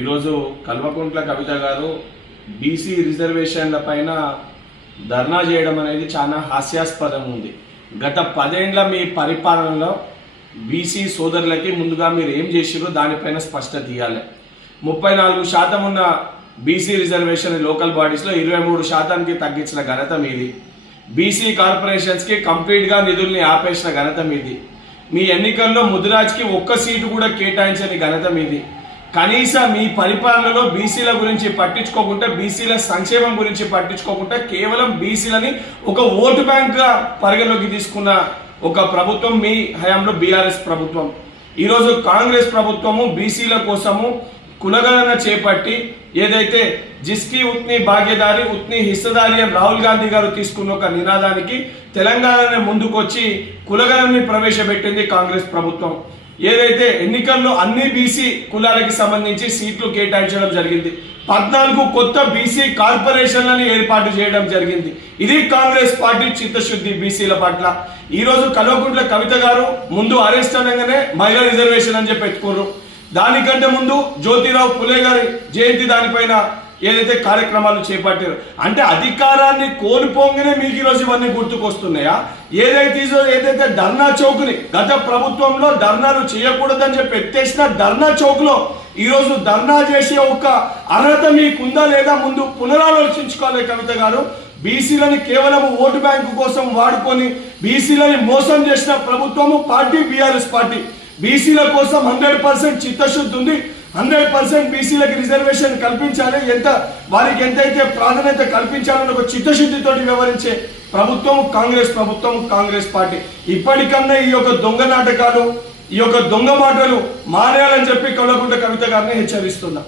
ఈరోజు కల్వకుంట్ల కవిత గారు బీసీ రిజర్వేషన్ల పైన ధర్నా చేయడం అనేది చాలా హాస్యాస్పదం ఉంది. గత 10 ఏళ్ల మీ పరిపాలనలో బీసీ సోదరులకి ముందుగా మీరు ఏం చేసిరో దానిపైన స్పష్టత ఇవ్వాలి. 34% ఉన్న బీసీ రిజర్వేషన్ లోకల్ బాడీస్లో 23%కి తగ్గించిన ఘనత మీది. బీసీ కార్పొరేషన్స్కి కంప్లీట్గా నిధుల్ని ఆపేసిన ఘనత మీది. మీ ఎన్నికల్లో ముదిరాజ్కి ఒక్క సీటు కూడా కేటాయించని ఘనత మీది. కనీసం మీ పరిపాలనలో బీసీల గురించి పట్టించుకోకుండా, బీసీల సంక్షేమం గురించి పట్టించుకోకుండా కేవలం బీసీలని ఒక ఓటు బ్యాంక్గా పరిగణలోకి తీసుకున్న ఒక ప్రభుత్వం మీ హయాంలో బీఆర్ఎస్ ప్రభుత్వం. ఈరోజు కాంగ్రెస్ ప్రభుత్వము బీసీల కోసము కులగణన చేపట్టి ఏదైతే జిస్కి ఉత్ని భాగ్యదారి ఉత్ని హిస్సదారి అని రాహుల్ గాంధీ గారు తీసుకున్న ఒక నినాదానికి తెలంగాణనే ముందుకొచ్చి కులగణనని ప్రవేశపెట్టింది కాంగ్రెస్ ప్రభుత్వం. ఏదైతే ఎన్నికల్లో అన్ని బీసీ కులాలకి సంబంధించి సీట్లు కేటాయించడం జరిగింది. 14 కొత్త బీసీ కార్పొరేషన్లను ఏర్పాటు చేయడం జరిగింది. ఇది కాంగ్రెస్ పార్టీ చిత్తశుద్ధి బీసీల పట్ల. ఈ రోజు కల్వకుంట్ల కవిత గారు ముందు అరెస్ట్ అనగానే మహిళా రిజర్వేషన్ అని చెప్పి ఎత్తుకోరు. దానికంటే ముందు జ్యోతిరావు పులే గారి జయంతి దానిపైన ఏదైతే కార్యక్రమాలు చేపట్టారు అంటే అధికారాన్ని కోల్పోగానే మీకు ఈరోజు ఇవన్నీ గుర్తుకొస్తున్నాయా? ఏదైతే ధర్నా చౌక్ని గత ప్రభుత్వంలో ధర్నాలు చేయకూడదని చెప్పి ఎత్తేసిన ధర్నా చౌక్ లో ఈరోజు ధర్నా చేసే ఒక అర్హత మీకుందా లేదా ముందు పునరాలోచించుకోవాలి కవిత గారు. బీసీలని కేవలం ఓటు బ్యాంకు కోసం వాడుకొని బీసీలని మోసం చేసిన ప్రభుత్వము పార్టీ బీఆర్ఎస్ పార్టీ. బీసీల కోసం 100% చిత్తశుద్ధి ఉంది. 100% బీసీలకు రిజర్వేషన్ కల్పించాలి, వారికి ఎంతైతే ప్రాధాన్యత కల్పించాలని ఒక చిత్తశుద్ధితో వ్యవహరించే ప్రభుత్వం కాంగ్రెస్ ప్రభుత్వం, కాంగ్రెస్ పార్టీ. ఇప్పటికన్నా ఈ యొక్క దొంగ నాటకాలు, ఈ యొక్క దొంగ మాటలు మానేయాలని చెప్పి కల్వకుంట్ల కవిత గారిని హెచ్చరిస్తున్నా.